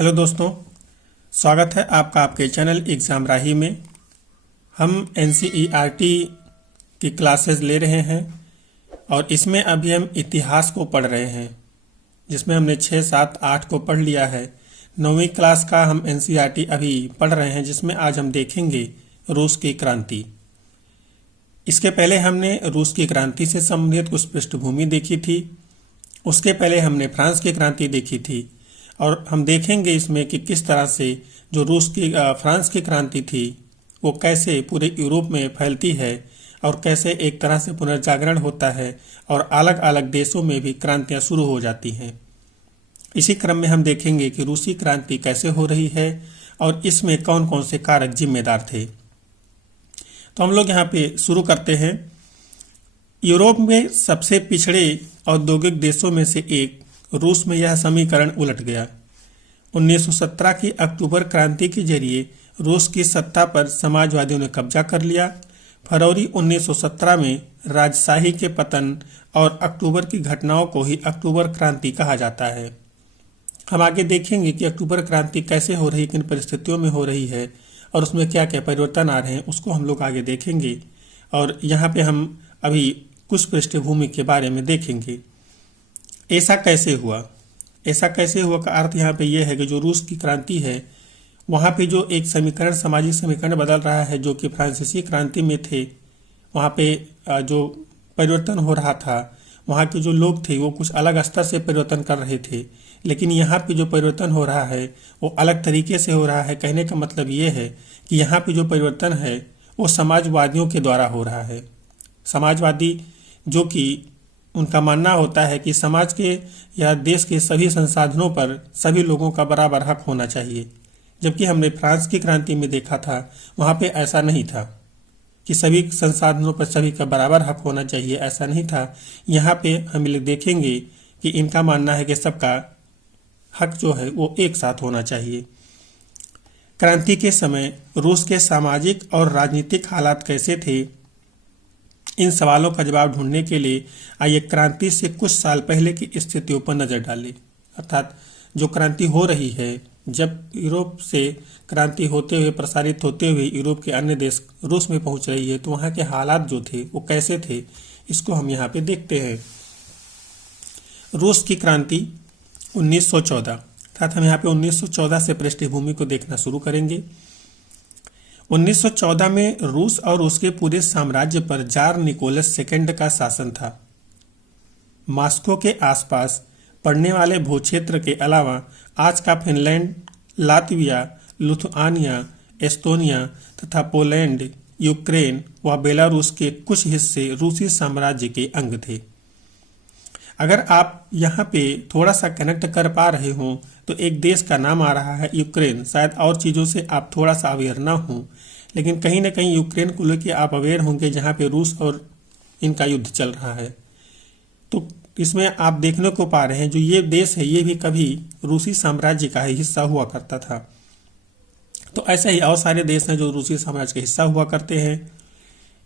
Hello दोस्तों, स्वागत है आपका आपके चैनल एग्ज़ाम राही में। हम एनसीईआरटी की क्लासेस ले रहे हैं और इसमें अभी हम इतिहास को पढ़ रहे हैं, जिसमें हमने 6, 7, 8 को पढ़ लिया है। 9वीं क्लास का हम एनसीईआरटी अभी पढ़ रहे हैं, जिसमें आज हम देखेंगे रूस की क्रांति। इसके पहले हमने रूस की क्रांति से संबंधित कुछ पृष्ठभूमि देखी थी। उसके पहले हमने फ्रांस की क्रांति देखी थी और हम देखेंगे इसमें कि किस तरह से जो फ्रांस की क्रांति थी वो कैसे पूरे यूरोप में फैलती है और कैसे एक तरह से पुनर्जागरण होता है और अलग अलग देशों में भी क्रांतियां शुरू हो जाती हैं। इसी क्रम में हम देखेंगे कि रूसी क्रांति कैसे हो रही है और इसमें कौन कौन से कारक जिम्मेदार थे। तो हम लोग यहाँ पे शुरू करते हैं। यूरोप में सबसे पिछड़े औद्योगिक देशों में से एक रूस में यह समीकरण उलट गया। 1917 की अक्टूबर क्रांति के जरिए रूस की सत्ता पर समाजवादियों ने कब्जा कर लिया। फरवरी 1917 में राजशाही के पतन और अक्टूबर की घटनाओं को ही अक्टूबर क्रांति कहा जाता है। हम आगे देखेंगे कि अक्टूबर क्रांति कैसे हो रही, किन परिस्थितियों में हो रही है और उसमें क्या क्या परिवर्तन आ रहे हैं, उसको हम लोग आगे देखेंगे। और यहाँ पे हम अभी कुछ पृष्ठभूमि के बारे में देखेंगे। ऐसा कैसे हुआ का अर्थ यहाँ पे ये है कि जो रूस की क्रांति है वहाँ पे जो एक समीकरण, सामाजिक समीकरण बदल रहा है, जो कि फ्रांसीसी क्रांति में थे, वहाँ पे जो परिवर्तन हो रहा था, वहाँ के जो लोग थे वो कुछ अलग स्तर से परिवर्तन कर रहे थे, लेकिन यहाँ पे जो परिवर्तन हो रहा है वो अलग तरीके से हो रहा है। कहने का मतलब ये है कि यहाँ पे जो परिवर्तन है वो समाजवादियों के द्वारा हो रहा है। समाजवादी जो कि उनका मानना होता है कि समाज के या देश के सभी संसाधनों पर सभी लोगों का बराबर हक होना चाहिए, जबकि हमने फ्रांस की क्रांति में देखा था वहाँ पे ऐसा नहीं था कि सभी संसाधनों पर सभी का बराबर हक होना चाहिए, ऐसा नहीं था। यहाँ पे हम लोग देखेंगे कि इनका मानना है कि सबका हक जो है वो एक साथ होना चाहिए। क्रांति के समय रूस के सामाजिक और राजनीतिक हालात कैसे थे, इन सवालों का जवाब ढूंढने के लिए आइए क्रांति से कुछ साल पहले की स्थितियों पर नजर डालें। अर्थात जो क्रांति हो रही है, जब यूरोप से क्रांति होते हुए, प्रसारित होते हुए यूरोप के अन्य देश रूस में पहुंच रही है, तो वहां के हालात जो थे वो कैसे थे, इसको हम यहाँ पे देखते हैं। रूस की क्रांति 1914, अर्थात हम यहाँ पे 1914 से पृष्ठभूमि को देखना शुरू करेंगे। 1914 में रूस और उसके पूरे साम्राज्य पर जार निकोलस सेकंड का शासन था। मॉस्को के आसपास पड़ने वाले भूक्षेत्र के अलावा आज का फिनलैंड, लातविया, लिथुआनिया, एस्टोनिया तथा पोलैंड, यूक्रेन व बेलारूस के कुछ हिस्से रूसी साम्राज्य के अंग थे। अगर आप यहाँ पे थोड़ा सा कनेक्ट कर पा रहे हो तो एक देश का नाम आ रहा है यूक्रेन। शायद और चीज़ों से आप थोड़ा सा अवेयर ना हो, लेकिन कहीं ना कहीं यूक्रेन को लेकर आप अवेयर होंगे, जहाँ पे रूस और इनका युद्ध चल रहा है। तो इसमें आप देखने को पा रहे हैं जो ये देश है ये भी कभी रूसी साम्राज्य का ही हिस्सा हुआ करता था। तो ऐसे ही और सारे देश हैं जो रूसी साम्राज्य का हिस्सा हुआ करते हैं।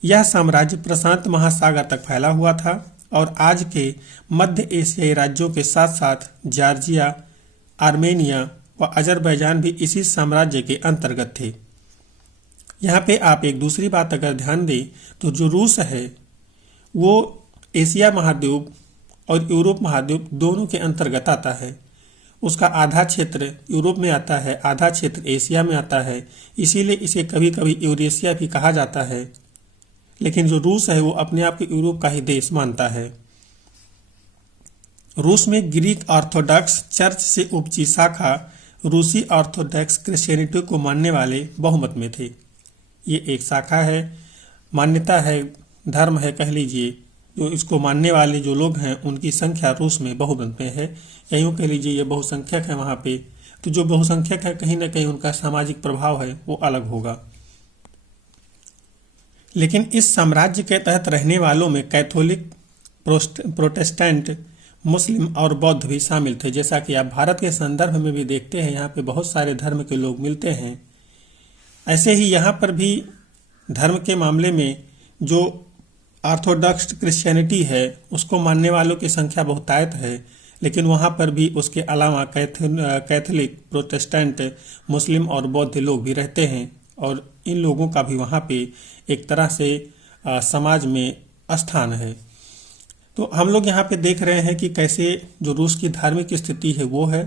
यह साम्राज्य प्रशांत महासागर तक फैला हुआ था और आज के मध्य एशियाई राज्यों के साथ साथ जॉर्जिया, आर्मेनिया व अजरबैजान भी इसी साम्राज्य के अंतर्गत थे। यहाँ पे आप एक दूसरी बात अगर ध्यान दें तो जो रूस है वो एशिया महाद्वीप और यूरोप महाद्वीप दोनों के अंतर्गत आता है। उसका आधा क्षेत्र यूरोप में आता है, आधा क्षेत्र एशिया में आता है, इसीलिए इसे कभी कभी यूरेशिया भी कहा जाता है। लेकिन जो रूस है वो अपने आप को यूरोप का ही देश मानता है। रूस में ग्रीक ऑर्थोडॉक्स चर्च से उपजी शाखा रूसी ऑर्थोडॉक्स क्रिश्चियनिटी को मानने वाले बहुमत में थे। ये एक शाखा है, मान्यता है, धर्म है कह लीजिए। जो इसको मानने वाले जो लोग हैं उनकी संख्या रूस में बहुमत में है, या यूँ कह लीजिए ये बहुसंख्यक है वहाँ पे। तो जो बहुसंख्यक है कहीं ना कहीं उनका सामाजिक प्रभाव है वो अलग होगा। लेकिन इस साम्राज्य के तहत रहने वालों में कैथोलिक, प्रोटेस्टेंट, मुस्लिम और बौद्ध भी शामिल थे। जैसा कि आप भारत के संदर्भ में भी देखते हैं, यहाँ पे बहुत सारे धर्म के लोग मिलते हैं। ऐसे ही यहाँ पर भी धर्म के मामले में जो ऑर्थोडॉक्स क्रिश्चियनिटी है उसको मानने वालों की संख्या बहुतायत है, लेकिन वहाँ पर भी उसके अलावा कैथोलिक, प्रोटेस्टेंट, मुस्लिम और बौद्ध लोग भी रहते हैं और इन लोगों का भी वहाँ पे एक तरह से समाज में स्थान है। तो हम लोग यहाँ पे देख रहे हैं कि कैसे जो रूस की धार्मिक स्थिति है वो है।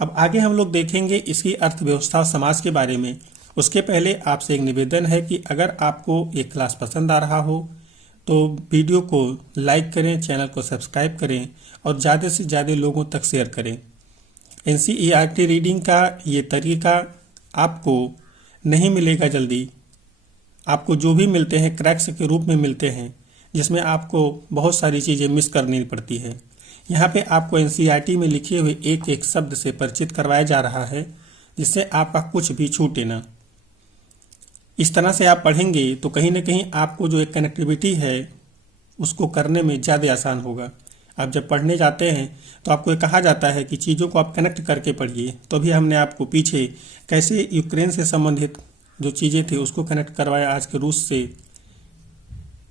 अब आगे हम लोग देखेंगे इसकी अर्थव्यवस्था और समाज के बारे में। उसके पहले आपसे एक निवेदन है कि अगर आपको ये क्लास पसंद आ रहा हो तो वीडियो को लाइक करें, चैनल को सब्सक्राइब करें और ज़्यादा से ज़्यादा लोगों तक शेयर करें। NCERT रीडिंग का ये तरीका आपको नहीं मिलेगा जल्दी। आपको जो भी मिलते हैं क्रैक्स के रूप में मिलते हैं, जिसमें आपको बहुत सारी चीज़ें मिस करनी पड़ती है। यहाँ पे आपको NCERT में लिखे हुए एक एक शब्द से परिचित करवाया जा रहा है, जिससे आपका कुछ भी छूटे ना। इस तरह से आप पढ़ेंगे तो कहीं ना कहीं आपको जो एक कनेक्टिविटी है उसको करने में ज़्यादा आसान होगा। आप जब पढ़ने जाते हैं तो आपको कहा जाता है कि चीज़ों को आप कनेक्ट करके पढ़िए। तो भी हमने आपको पीछे कैसे यूक्रेन से संबंधित जो चीज़ें थी उसको कनेक्ट करवाया आज के रूस से।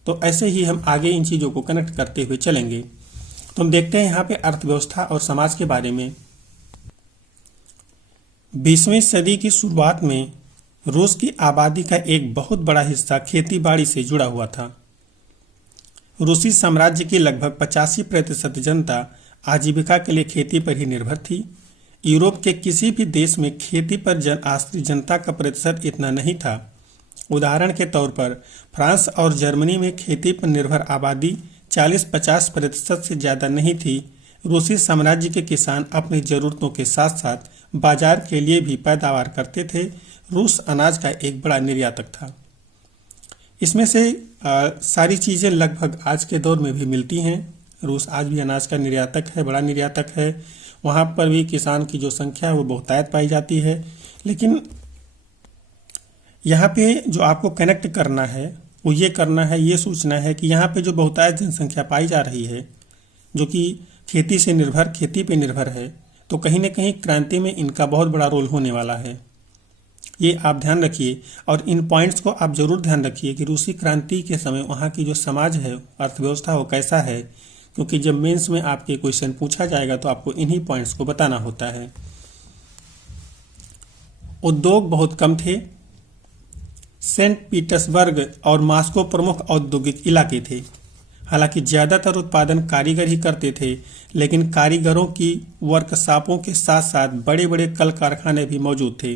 तो ऐसे ही हम आगे इन चीज़ों को कनेक्ट करते हुए चलेंगे। तो हम देखते हैं यहाँ पे अर्थव्यवस्था और समाज के बारे में। 20वीं सदी की शुरुआत में रूस की आबादी का एक बहुत बड़ा हिस्सा खेतीबाड़ी से जुड़ा हुआ था। रूसी साम्राज्य की लगभग 85% जनता आजीविका के लिए खेती पर ही निर्भर थी। यूरोप के किसी भी देश में खेती पर आश्रित जनता का प्रतिशत इतना नहीं था। उदाहरण के तौर पर फ्रांस और जर्मनी में खेती पर निर्भर आबादी 40-50% से ज़्यादा नहीं थी। रूसी साम्राज्य के किसान अपनी ज़रूरतों के साथ साथ बाजार के लिए भी पैदावार करते थे। रूस अनाज का एक बड़ा निर्यातक था। इसमें से सारी चीज़ें लगभग आज के दौर में भी मिलती हैं। रूस आज भी अनाज का निर्यातक है, बड़ा निर्यातक है। वहाँ पर भी किसान की जो संख्या है वो बहुतायत पाई जाती है। लेकिन यहाँ पे जो आपको कनेक्ट करना है वो ये करना है, ये सोचना है कि यहाँ पे जो बहुतायत जनसंख्या पाई जा रही है जो कि खेती से निर्भर, खेती पे निर्भर है, तो कहीं ना कहीं क्रांति में इनका बहुत बड़ा रोल होने वाला है। ये आप ध्यान रखिए और इन पॉइंट्स को आप जरूर ध्यान रखिए कि रूसी क्रांति के समय वहाँ की जो समाज है, अर्थव्यवस्था वो कैसा है, क्योंकि जब मेंस में आपके क्वेश्चन पूछा जाएगा तो आपको इन्हीं पॉइंट्स को बताना होता है। उद्योग बहुत कम थे। सेंट पीटर्सबर्ग और मॉस्को प्रमुख औद्योगिक इलाके थे। हालांकि ज़्यादातर उत्पादन कारीगर ही करते थे, लेकिन कारीगरों की वर्कशॉपों के साथ साथ बड़े बड़े कल कारखाने भी मौजूद थे।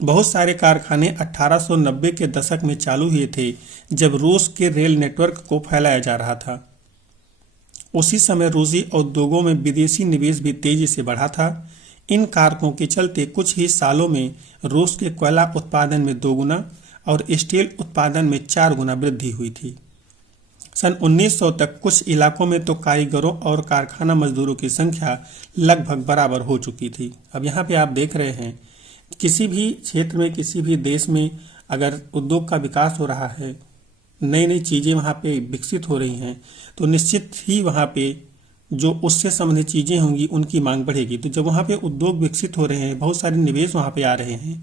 बहुत सारे कारखाने 1890 के दशक में चालू हुए थे, जब रूस के रेल नेटवर्क को फैलाया जा रहा था। उसी समय रूसी उद्योगों में विदेशी निवेश भी तेजी से बढ़ा था। इन कारकों के चलते कुछ ही सालों में रूस के कोयला उत्पादन में 2 गुना और स्टील उत्पादन में 4 गुना वृद्धि हुई थी। सन 1900 तक कुछ इलाकों में तो कारीगरों और कारखाना मजदूरों की संख्या लगभग बराबर हो चुकी थी। अब यहाँ पे आप देख रहे हैं किसी भी क्षेत्र में, किसी भी देश में अगर उद्योग का विकास हो रहा है, नई नई चीज़ें वहाँ पे विकसित हो रही हैं, तो निश्चित ही वहाँ पे जो उससे संबंधित चीज़ें होंगी उनकी मांग बढ़ेगी। तो जब वहाँ पे उद्योग विकसित हो रहे हैं, बहुत सारे निवेश वहाँ पे आ रहे हैं,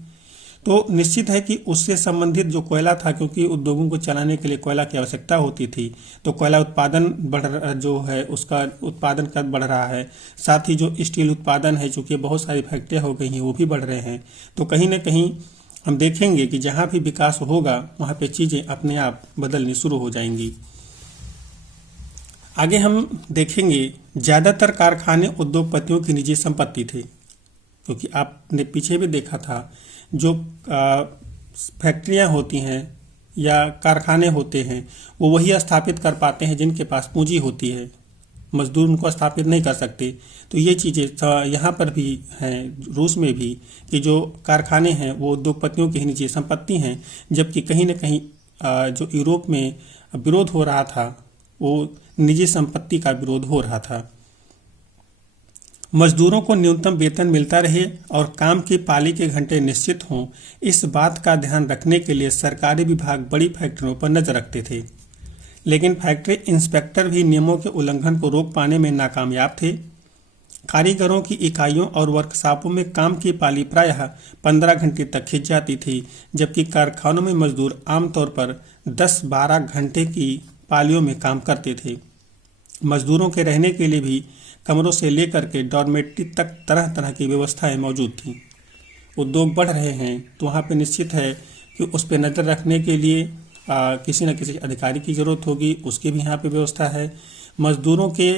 तो निश्चित है कि उससे संबंधित जो कोयला था, क्योंकि उद्योगों को चलाने के लिए कोयला की आवश्यकता होती थी, तो कोयला उत्पादन जो है उसका उत्पादन कद बढ़ रहा है। साथ ही जो स्टील उत्पादन है, चूँकि बहुत सारी फैक्ट्रियाँ हो गई हैं, वो भी बढ़ रहे हैं। तो कहीं ना कहीं हम देखेंगे कि जहाँ भी विकास होगा वहाँ पे चीज़ें अपने आप बदलनी शुरू हो जाएंगी। आगे हम देखेंगे ज़्यादातर कारखाने उद्योगपतियों की निजी संपत्ति थे, क्योंकि आपने पीछे भी देखा था जो फैक्ट्रियां होती हैं या कारखाने होते हैं वो वही स्थापित कर पाते हैं जिनके पास पूंजी होती है। मजदूर उनको स्थापित नहीं कर सकते। तो ये चीज़ें यहाँ पर भी हैं, रूस में भी, कि जो कारखाने हैं वो उद्योगपतियों की ही निजी संपत्ति हैं, जबकि कहीं न कहीं जो यूरोप में विरोध हो रहा था वो निजी संपत्ति का विरोध हो रहा था। मजदूरों को न्यूनतम वेतन मिलता रहे और काम की पाली के घंटे निश्चित हों, इस बात का ध्यान रखने के लिए सरकारी विभाग बड़ी फैक्ट्रियों पर नजर रखते थे। लेकिन फैक्ट्री इंस्पेक्टर भी नियमों के उल्लंघन को रोक पाने में नाकामयाब थे। कारीगरों की इकाइयों और वर्कशॉपों में काम की पाली प्रायः 15 घंटे तक खिंच जाती थी, जबकि कारखानों में मजदूर आमतौर पर 10-12 घंटे की पालियों में काम करते थे। मजदूरों के रहने के लिए भी कमरों से लेकर के डॉर्मेट्री तक तरह तरह की व्यवस्थाएं मौजूद थीं। उद्योग बढ़ रहे हैं तो वहाँ पे निश्चित है कि उस पर नज़र रखने के लिए किसी न किसी अधिकारी की ज़रूरत होगी, उसकी भी यहाँ पे व्यवस्था है। मजदूरों के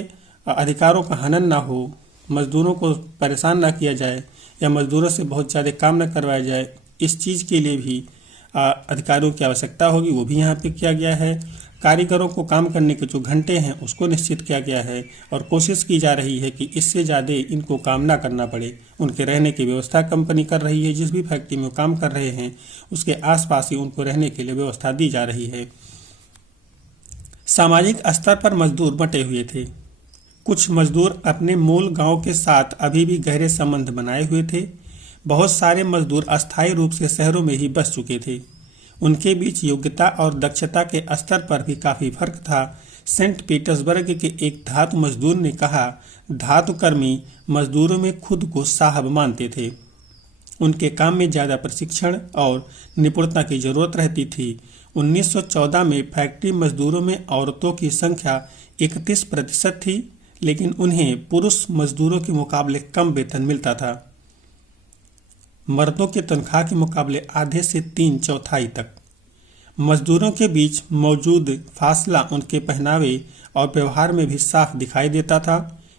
अधिकारों का हनन ना हो, मजदूरों को परेशान ना किया जाए या मजदूरों से बहुत ज़्यादा काम न करवाया जाए, इस चीज़ के लिए भी अधिकारियों की आवश्यकता होगी, वो भी यहाँ पे किया गया है। कारीगरों को काम करने के जो घंटे हैं उसको निश्चित किया गया है और कोशिश की जा रही है कि इससे ज़्यादा इनको काम ना करना पड़े। उनके रहने की व्यवस्था कंपनी कर रही है, जिस भी फैक्ट्री में वो काम कर रहे हैं उसके आसपास ही उनको रहने के लिए व्यवस्था दी जा रही है। सामाजिक स्तर पर मजदूर बंटे हुए थे। कुछ मजदूर अपने मूल गांव के साथ अभी भी गहरे संबंध बनाए हुए थे। बहुत सारे मजदूर अस्थायी रूप से शहरों में ही बस चुके थे। उनके बीच योग्यता और दक्षता के स्तर पर भी काफी फर्क था। सेंट पीटर्सबर्ग के एक धातु मजदूर ने कहा, धातुकर्मी मजदूरों में खुद को साहब मानते थे। उनके काम में ज्यादा प्रशिक्षण और निपुणता की जरूरत रहती थी। 1914 में फैक्ट्री मजदूरों में औरतों की संख्या 31% थी, लेकिन उन्हें पुरुष मजदूरों के मुकाबले कम वेतन मिलता था। मर्दों के तनख्वाह के मुकाबले आधे से 3/4 तक। मजदूरों के बीच मौजूद फासला उनके पहनावे और व्यवहार में भी साफ दिखाई देता था।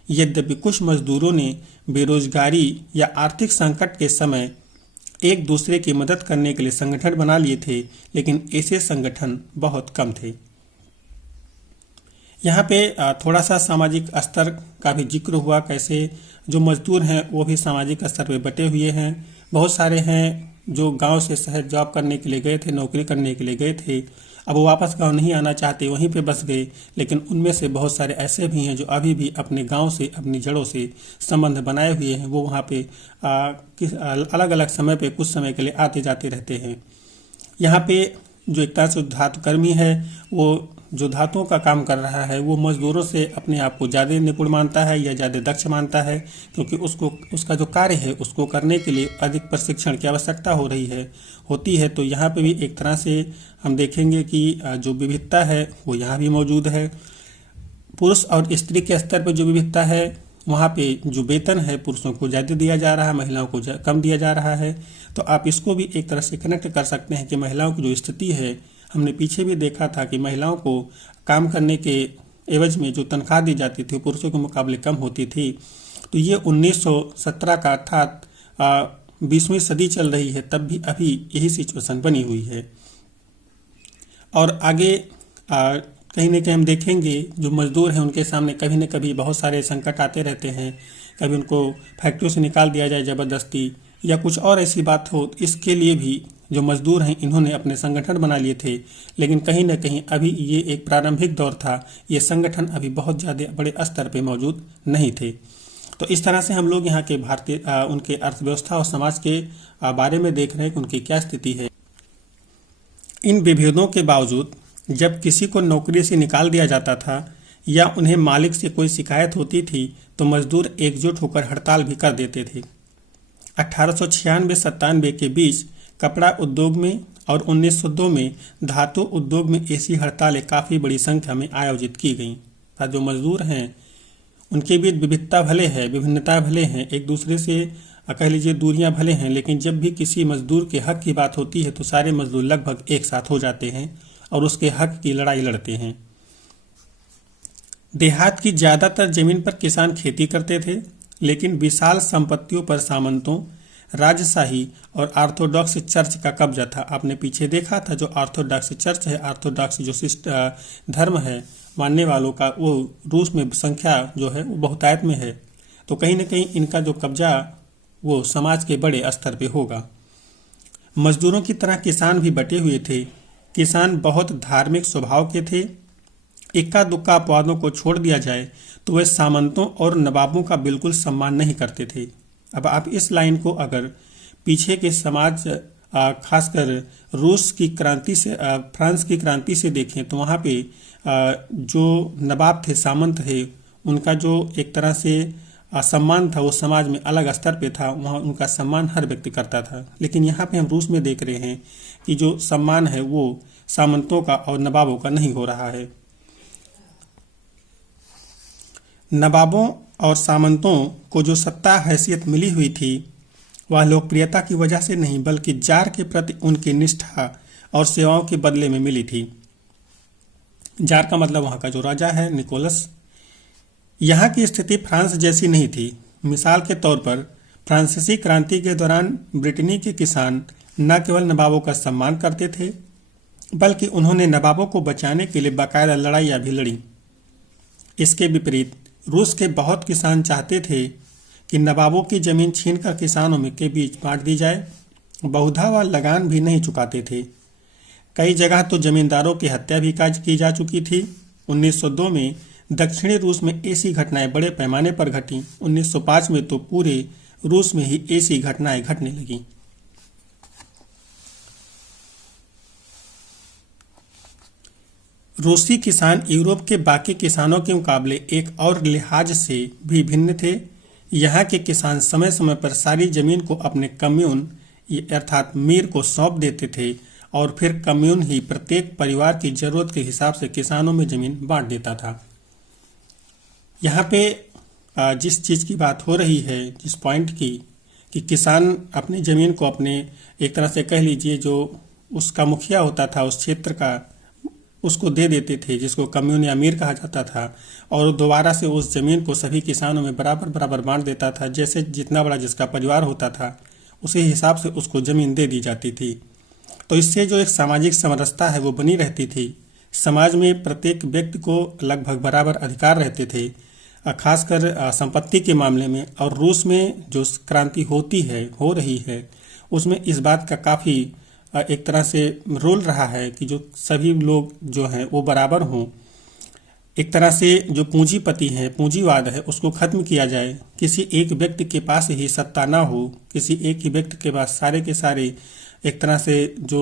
यद्यपि कुछ मजदूरों ने बेरोजगारी या आर्थिक संकट के समय एक दूसरे की मदद करने के लिए संगठन बना लिए थे, लेकिन ऐसे संगठन बहुत कम थे। यहाँ पे थोड़ा सा सामाजिक स्तर का भी जिक्र हुआ, कैसे जो मजदूर हैं वो भी सामाजिक स्तर पे बटे हुए हैं। बहुत सारे हैं जो गांव से शहर जॉब करने के लिए गए थे, नौकरी करने के लिए गए थे, अब वो वापस गांव नहीं आना चाहते, वहीं पे बस गए। लेकिन उनमें से बहुत सारे ऐसे भी हैं जो अभी भी अपने गांव से, अपनी जड़ों से संबंध बनाए हुए हैं। वो वहाँ पे अलग अलग समय पे कुछ समय के लिए आते जाते रहते हैं। यहाँ पे जो एक तरह से धातुकर्मी है, वो जो धातुओं का काम कर रहा है, वो मजदूरों से अपने आप को ज़्यादा निपुण मानता है या ज़्यादा दक्ष मानता है, क्योंकि उसका जो कार्य है उसको करने के लिए अधिक प्रशिक्षण की आवश्यकता होती है। तो यहाँ पे भी एक तरह से हम देखेंगे कि जो विविधता है वो यहाँ भी मौजूद है। पुरुष और स्त्री के स्तर पर जो विविधता है, वहाँ पे जो वेतन है पुरुषों को ज़्यादा दिया जा रहा है, महिलाओं को कम दिया जा रहा है। तो आप इसको भी एक तरह से कनेक्ट कर सकते हैं कि महिलाओं की जो स्थिति है, हमने पीछे भी देखा था कि महिलाओं को काम करने के एवज में जो तनख्वाह दी जाती थी पुरुषों के मुकाबले कम होती थी। तो ये 1917 का, अर्थात 20वीं सदी चल रही है, तब भी अभी यही सिचुएशन बनी हुई है। और आगे कहीं न कहीं हम देखेंगे जो मजदूर हैं उनके सामने कभी न कभी बहुत सारे संकट आते रहते हैं। कभी उनको फैक्ट्रियों से निकाल दिया जाए ज़बरदस्ती, या कुछ और ऐसी बात हो। इसके लिए भी जो मजदूर हैं इन्होंने अपने संगठन बना लिए थे, लेकिन कहीं न कहीं अभी ये एक प्रारंभिक दौर था, ये संगठन अभी बहुत ज़्यादा बड़े स्तर पे मौजूद नहीं थे। तो इस तरह से हम लोग यहाँ के भारतीय उनके अर्थव्यवस्था और समाज के बारे में देख रहे हैं कि उनकी क्या स्थिति है। इन विभेदों के बावजूद जब किसी को नौकरी से निकाल दिया जाता था या उन्हें मालिक से कोई शिकायत होती थी तो मजदूर एकजुट होकर हड़ताल भी कर देते थे। 1896-97 के बीच कपड़ा उद्योग में और 1902 में धातु उद्योग में ऐसी हड़तालें काफ़ी बड़ी संख्या में आयोजित की गईं। जो मजदूर हैं उनके बीच विभिन्नता भले हैं, एक दूसरे से कह लीजिए दूरियां भले हैं, लेकिन जब भी किसी मजदूर के हक की बात होती है तो सारे मजदूर लगभग एक साथ हो जाते हैं और उसके हक की लड़ाई लड़ते हैं। देहात की ज़्यादातर जमीन पर किसान खेती करते थे, लेकिन विशाल संपत्तियों पर सामंतों, राजशाही और ऑर्थोडॉक्स चर्च का कब्जा था। आपने पीछे देखा था जो ऑर्थोडॉक्स चर्च है, ऑर्थोडॉक्स जो धर्म है मानने वालों का, वो रूस में संख्या जो है वो बहुतायत में है। तो कहीं न कहीं इनका जो कब्जा वो समाज के बड़े स्तर पे होगा। मजदूरों की तरह किसान भी बटे हुए थे। किसान बहुत धार्मिक स्वभाव के थे। इक्का दुक्का अपवादों को छोड़ दिया जाए तो वे सामंतों और नवाबों का बिल्कुल सम्मान नहीं करते थे। अब आप इस लाइन को अगर पीछे के समाज खासकर रूस की क्रांति से, फ्रांस की क्रांति से देखें तो वहाँ पे जो नवाब थे, सामंत थे, उनका जो एक तरह से सम्मान था वो समाज में अलग स्तर पे था। वहाँ उनका सम्मान हर व्यक्ति करता था। लेकिन यहाँ पे हम रूस में देख रहे हैं कि जो सम्मान है वो सामंतों का और नवाबों का नहीं हो रहा है। नवाबों और सामंतों को जो सत्ता हैसियत मिली हुई थी वह लोकप्रियता की वजह से नहीं बल्कि जार के प्रति उनकी निष्ठा और सेवाओं के बदले में मिली थी। जार का मतलब वहाँ का जो राजा है निकोलस। यहाँ की स्थिति फ्रांस जैसी नहीं थी। मिसाल के तौर पर फ्रांसीसी क्रांति के दौरान ब्रिटेनी के किसान न केवल नवाबों का सम्मान करते थे बल्कि उन्होंने नवाबों को बचाने के लिए बाकायदा लड़ाइयाँ भी लड़ी। इसके विपरीत रूस के बहुत किसान चाहते थे कि नवाबों की जमीन छीनकर किसानों में के बीच बांट दी जाए। बहुधा वह लगान भी नहीं चुकाते थे। कई जगह तो जमींदारों की हत्या भी की जा चुकी थी। 1902 में दक्षिणी रूस में ऐसी घटनाएं बड़े पैमाने पर घटीं। 1905 में तो पूरे रूस में ही ऐसी घटनाएं घटने लगीं। रूसी किसान यूरोप के बाकी किसानों के मुकाबले एक और लिहाज से भी भिन्न थे। यहाँ के किसान समय समय पर सारी जमीन को अपने कम्यून अर्थात मीर को सौंप देते थे और फिर कम्यून ही प्रत्येक परिवार की जरूरत के हिसाब से किसानों में जमीन बांट देता था। यहाँ पे जिस चीज़ की बात हो रही है, जिस पॉइंट की, कि किसान अपनी ज़मीन को अपने एक तरह से कह लीजिए जो उसका मुखिया होता था उस क्षेत्र का उसको दे देते थे, जिसको कम्यून या मीर कहा जाता था, और दोबारा से उस ज़मीन को सभी किसानों में बराबर बराबर बांट देता था। जैसे जितना बड़ा जिसका परिवार होता था उसी हिसाब से उसको ज़मीन दे दी जाती थी। तो इससे जो एक सामाजिक समरसता है वो बनी रहती थी। समाज में प्रत्येक व्यक्ति को लगभग बराबर अधिकार रहते थे, खासकर संपत्ति के मामले में। और रूस में जो क्रांति हो रही है उसमें इस बात का काफ़ी एक तरह से रोल रहा है कि जो सभी लोग जो हैं वो बराबर हों। एक तरह से जो पूंजीपति है, पूंजीवाद है, उसको खत्म किया जाए। किसी एक व्यक्ति के पास ही सत्ता ना हो, किसी एक ही व्यक्ति के पास सारे के सारे एक तरह से जो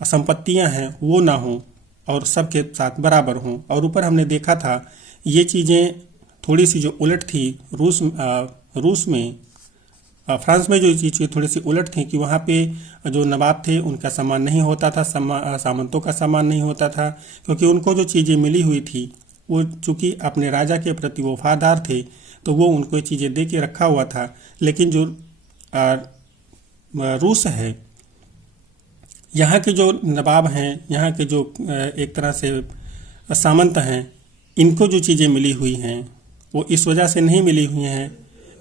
संपत्तियां हैं वो ना हो और सबके साथ बराबर हों। और ऊपर हमने देखा था ये चीज़ें थोड़ी सी जो उलट थी रूस में, फ्रांस में जो चीज़ें थोड़ी सी उलट थी कि वहाँ पे जो नवाब थे उनका सम्मान नहीं होता था, सामंतों का सम्मान नहीं होता था, क्योंकि उनको जो चीज़ें मिली हुई थी वो चूँकि अपने राजा के प्रति वफादार थे तो वो उनको ये चीज़ें दे के रखा हुआ था। लेकिन जो रूस है, यहाँ के जो नवाब हैं, यहाँ के जो एक तरह से सामंत हैं, इनको जो चीज़ें मिली हुई हैं वो इस वजह से नहीं मिली हुई हैं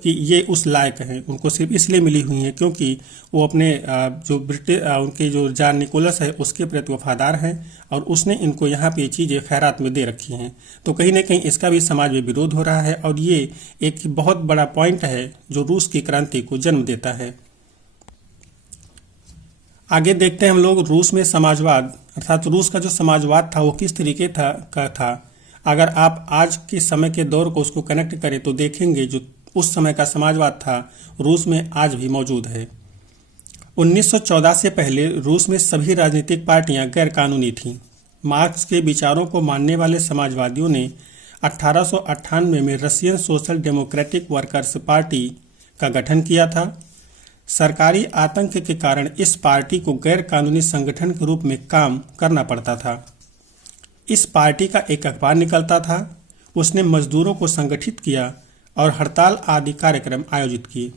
कि ये उस लायक हैं। उनको सिर्फ इसलिए मिली हुई हैं क्योंकि वो अपने जो उनके जो जार निकोलस है उसके प्रति वफादार हैं और उसने इनको यहाँ पे चीज़ें खैरात में दे रखी हैं। तो कहीं ना कहीं इसका भी समाज में विरोध हो रहा है और ये एक बहुत बड़ा पॉइंट है जो रूस की क्रांति को जन्म देता है। आगे देखते हैं हम लोग रूस में समाजवाद, अर्थात रूस का जो समाजवाद था वो किस तरीके था। अगर आप आज के समय के दौर को उसको कनेक्ट करें तो देखेंगे जो उस समय का समाजवाद था रूस में आज भी मौजूद है। 1914 से पहले रूस में सभी राजनीतिक पार्टियां गैर कानूनी थीं। मार्क्स के विचारों को मानने वाले समाजवादियों ने 1898 में Russian social democratic workers party का गठन किया था। सरकारी आतंक के कारण इस पार्टी को गैर कानूनी संगठन के रूप में काम करना पड़ता था। इस पार्टी का एक अखबार निकलता था। उसने मजदूरों को संगठित किया और हड़ताल आदि कार्यक्रम आयोजित किए।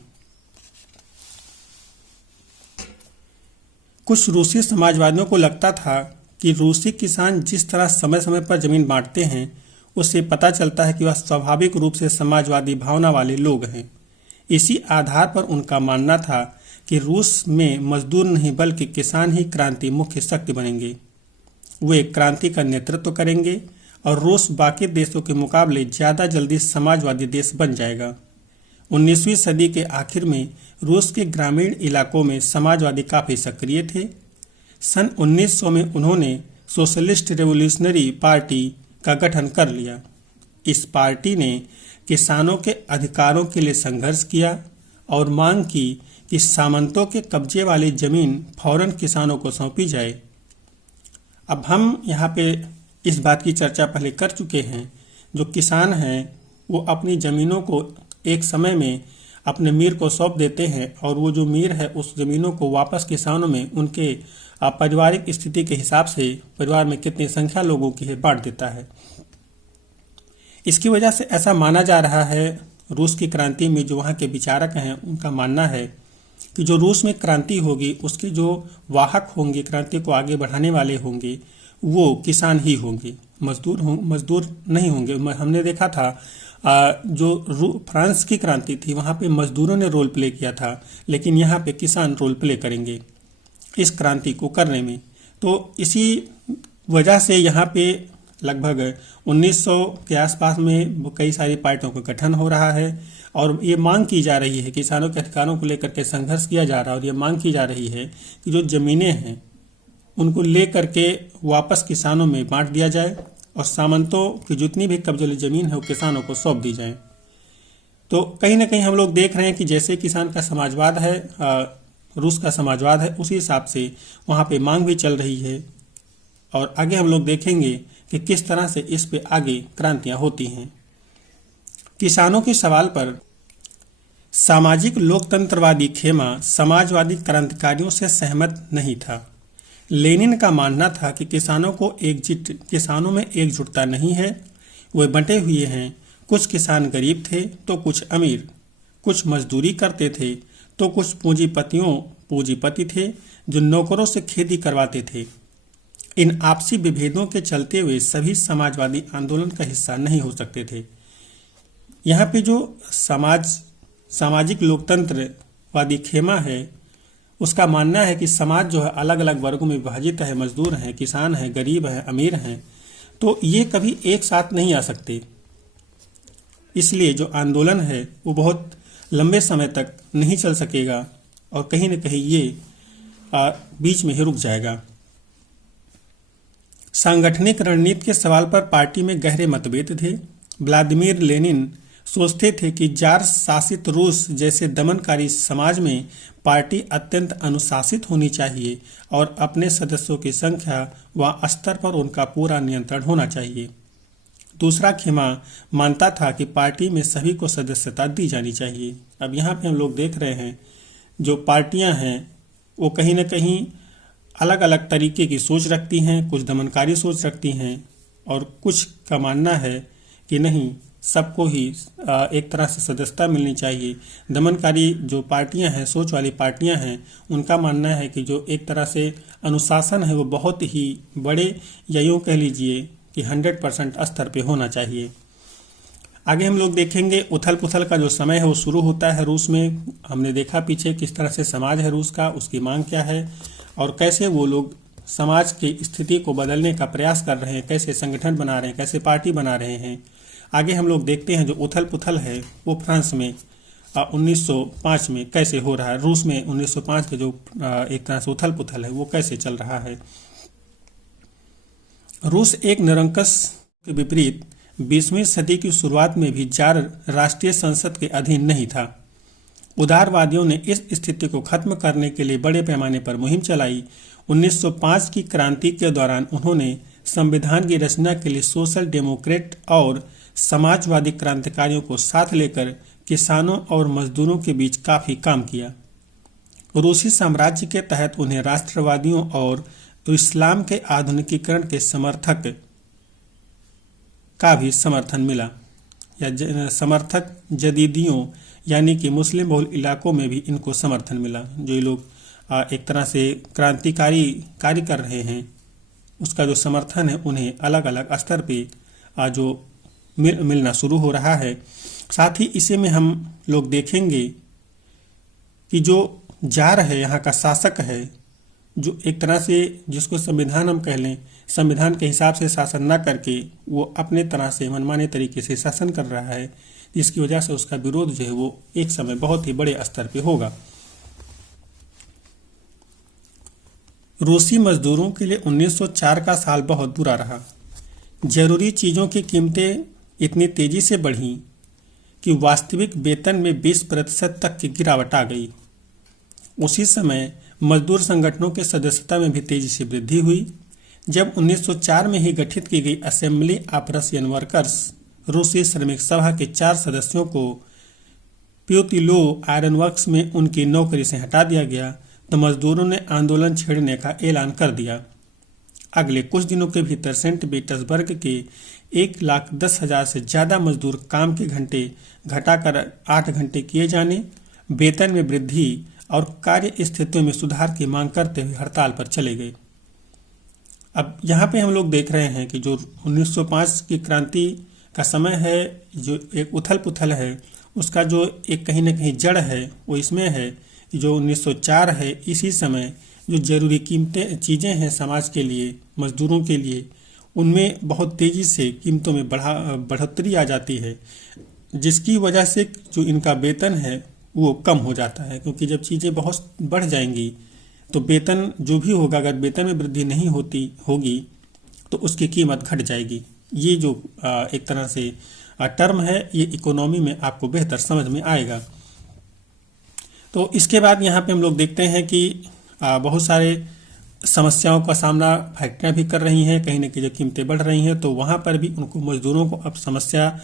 कुछ रूसी समाजवादियों को लगता था कि रूसी किसान जिस तरह समय समय पर जमीन बांटते हैं उससे पता चलता है कि वह स्वाभाविक रूप से समाजवादी भावना वाले लोग हैं। इसी आधार पर उनका मानना था कि रूस में मजदूर नहीं बल्कि किसान ही क्रांति मुख्य शक्ति बनेंगे। वे क्रांति का नेतृत्व करेंगे और रूस बाकी देशों के मुकाबले ज़्यादा जल्दी समाजवादी देश बन जाएगा। 19वीं सदी के आखिर में रूस के ग्रामीण इलाकों में समाजवादी काफ़ी सक्रिय थे। सन 1900 में उन्होंने सोशलिस्ट रेवोल्यूशनरी पार्टी का गठन कर लिया। इस पार्टी ने किसानों के अधिकारों के लिए संघर्ष किया और मांग की कि सामंतों के कब्जे वाली जमीन फौरन किसानों को सौंपी जाए। अब हम यहाँ पे इस बात की चर्चा पहले कर चुके हैं। जो किसान हैं वो अपनी ज़मीनों को एक समय में अपने मीर को सौंप देते हैं और वो जो मीर है उस ज़मीनों को वापस किसानों में उनके पारिवारिक स्थिति के हिसाब से परिवार में कितनी संख्या लोगों की है बांट देता है। इसकी वजह से ऐसा माना जा रहा है रूस की क्रांति में जो वहाँ के विचारक हैं उनका मानना है कि जो रूस में क्रांति होगी उसके जो वाहक होंगे, क्रांति को आगे बढ़ाने वाले होंगे, वो किसान ही होंगे, मजदूर नहीं होंगे। हमने देखा था जो फ्रांस की क्रांति थी वहाँ पे मजदूरों ने रोल प्ले किया था, लेकिन यहाँ पे किसान रोल प्ले करेंगे इस क्रांति को करने में। तो इसी वजह से यहाँ पे लगभग 1900 के आसपास में कई सारी पार्टियों का गठन हो रहा है और ये मांग की जा रही है, किसानों के अधिकारों को लेकर के संघर्ष किया जा रहा है और ये मांग की जा रही है कि जो जमीनें हैं उनको ले करके वापस किसानों में बांट दिया जाए और सामंतों की जितनी भी कब्जे जमीन है वो किसानों को सौंप दी जाए। तो कहीं ना कहीं हम लोग देख रहे हैं कि जैसे किसान का समाजवाद है, रूस का समाजवाद है, उसी हिसाब से वहाँ पे मांग भी चल रही है और आगे हम लोग देखेंगे कि किस तरह से इस पे आगे क्रांतियां होती हैं। किसानों के सवाल पर सामाजिक लोकतंत्रवादी खेमा समाजवादी क्रांतिकारियों से सहमत नहीं था। लेनिन का मानना था कि किसानों में एकजुटता नहीं है, वे बंटे हुए हैं। कुछ किसान गरीब थे तो कुछ अमीर, कुछ मजदूरी करते थे तो कुछ पूंजीपति थे जो नौकरों से खेती करवाते थे। इन आपसी विभेदों के चलते हुए सभी समाजवादी आंदोलन का हिस्सा नहीं हो सकते थे। यहाँ पे जो सामाजिक लोकतंत्रवादी खेमा है उसका मानना है कि समाज जो है अलग अलग वर्गों में विभाजित है, मजदूर हैं, किसान हैं, गरीब हैं, अमीर हैं, तो ये कभी एक साथ नहीं आ सकते। इसलिए जो आंदोलन है वो बहुत लंबे समय तक नहीं चल सकेगा और कहीं न कहीं ये बीच में ही रुक जाएगा। सांगठनिक रणनीति के सवाल पर पार्टी में गहरे मतभेद थे। व्लादिमीर लेनिन सोचते थे कि जार शासित रूस जैसे दमनकारी समाज में पार्टी अत्यंत अनुशासित होनी चाहिए और अपने सदस्यों की संख्या व स्तर पर उनका पूरा नियंत्रण होना चाहिए। दूसरा खेमा मानता था कि पार्टी में सभी को सदस्यता दी जानी चाहिए। अब यहाँ पे हम लोग देख रहे हैं जो पार्टियां हैं वो कहीं न कहीं अलग अलग तरीके की सोच रखती हैं, कुछ दमनकारी सोच रखती हैं और कुछ का मानना है कि नहीं, सबको ही एक तरह से सदस्यता मिलनी चाहिए। दमनकारी जो पार्टियां हैं, सोच वाली पार्टियां हैं, उनका मानना है कि जो एक तरह से अनुशासन है वो बहुत ही बड़े या यूँ कह लीजिए कि 100% स्तर पे होना चाहिए। आगे हम लोग देखेंगे उथल पुथल का जो समय है वो शुरू होता है रूस में। हमने देखा पीछे किस तरह से समाज है रूस का, उसकी मांग क्या है और कैसे वो लोग समाज की स्थिति को बदलने का प्रयास कर रहे हैं, कैसे संगठन बना रहे हैं, कैसे पार्टी बना रहे हैं। आगे हम लोग देखते हैं जो उथल पुथल है वो फ्रांस में 1905 में कैसे हो रहा है, रूस में 1905 के जो एक तरह से उथल पुथल है वो कैसे चल रहा है। रूस एक निरंकुश के विपरीत 20वीं सदी की शुरुआत में भी जार राष्ट्रीय संसद के अधीन नहीं था। उदारवादियों ने इस स्थिति को खत्म करने के लिए बड़े पैमाने पर मुहिम चलाई। 1905 की क्रांति के दौरान उन्होंने संविधान की रचना के लिए सोशल डेमोक्रेट और समाजवादी क्रांतिकारियों को साथ लेकर किसानों और मजदूरों के बीच काफी काम किया। रूसी साम्राज्य के तहत उन्हें राष्ट्रवादियों और इस्लाम के आधुनिकीकरण के समर्थक का भी समर्थन मिला, या समर्थक जदीदियों यानी कि मुस्लिम बहुल इलाकों में भी इनको समर्थन मिला। जो ये लोग एक तरह से क्रांतिकारी कार्य कर रहे हैं उसका जो समर्थन है उन्हें अलग अलग स्तर पे जो मिलना शुरू हो रहा है। साथ ही इसी में हम लोग देखेंगे कि जो जार है, यहाँ का शासक है, जो एक तरह से जिसको संविधान हम कह लें, संविधान के हिसाब से शासन न करके वो अपने तरह से मनमाने तरीके से शासन कर रहा है, जिसकी वजह से उसका विरोध जो है वो एक समय बहुत ही बड़े स्तर पे होगा। रूसी मजदूरों के लिए 1904 का साल बहुत बुरा रहा। जरूरी चीजों की कीमतें इतनी तेजी से बढ़ी कि वास्तविक वेतन में 20% तक की गिरावट आ गई। उसी समय मजदूर संगठनों के सदस्यता में भी तेजी से वृद्धि हुई। जब 1904 में ही गठित की गई असेंबली ऑफ रशियन वर्कर्स रूसी श्रमिक सभा के 4 सदस्यों को प्यूतिलो आयरन वर्क्स में उनकी नौकरी से हटा दिया गया तो मजदूरों ने आंदोलन छेड़ने का ऐलान कर दिया। अगले कुछ दिनों के भीतर सेंट पीटर्सबर्ग के 1,10,000 से ज़्यादा मजदूर काम के घंटे घटाकर 8 घंटे किए जाने, वेतन में वृद्धि और कार्य स्थितियों में सुधार की मांग करते हुए हड़ताल पर चले गए। अब यहाँ पे हम लोग देख रहे हैं कि जो 1905 की क्रांति का समय है, जो एक उथल पुथल है, उसका जो एक कहीं ना कहीं जड़ है वो इसमें है कि जो 1904 है, इसी समय जो जरूरी कीमतें चीज़ें हैं समाज के लिए, मजदूरों के लिए, उनमें बहुत तेज़ी से कीमतों में बढ़ोतरी आ जाती है, जिसकी वजह से जो इनका वेतन है वो कम हो जाता है। क्योंकि जब चीज़ें बहुत बढ़ जाएंगी तो वेतन जो भी होगा, अगर वेतन में वृद्धि नहीं होगी तो उसकी कीमत घट जाएगी। ये जो एक तरह से टर्म है, ये इकोनॉमी में आपको बेहतर समझ में आएगा। तो इसके बाद यहाँ पे हम लोग देखते हैं कि बहुत सारे समस्याओं का सामना फैक्ट्रियाँ भी कर रही हैं। कहीं ना कहीं जब कीमतें बढ़ रही हैं तो वहाँ पर भी उनको, मजदूरों को अब समस्या,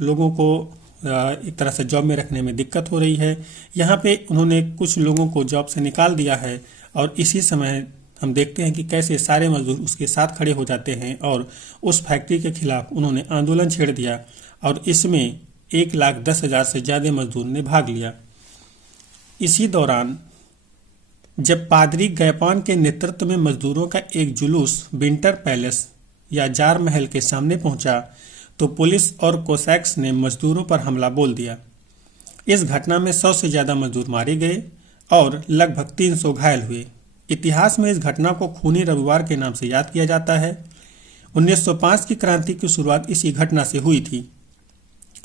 लोगों को एक तरह से जॉब में रखने में दिक्कत हो रही है। यहाँ पे उन्होंने कुछ लोगों को जॉब से निकाल दिया है और इसी समय हम देखते हैं कि कैसे सारे मजदूर उसके साथ खड़े हो जाते हैं और उस फैक्ट्री के खिलाफ उन्होंने आंदोलन छेड़ दिया और इसमें 1,10,000 से ज़्यादा मजदूर ने भाग लिया। इसी दौरान जब पादरी गैपान के नेतृत्व में मजदूरों का एक जुलूस विंटर पैलेस या जार महल के सामने पहुंचा तो पुलिस और कोसैक्स ने मजदूरों पर हमला बोल दिया। इस घटना में 100 से ज़्यादा मजदूर मारे गए और लगभग 300 घायल हुए। इतिहास में इस घटना को खूनी रविवार के नाम से याद किया जाता है। 1905 की क्रांति की शुरुआत इसी घटना से हुई थी।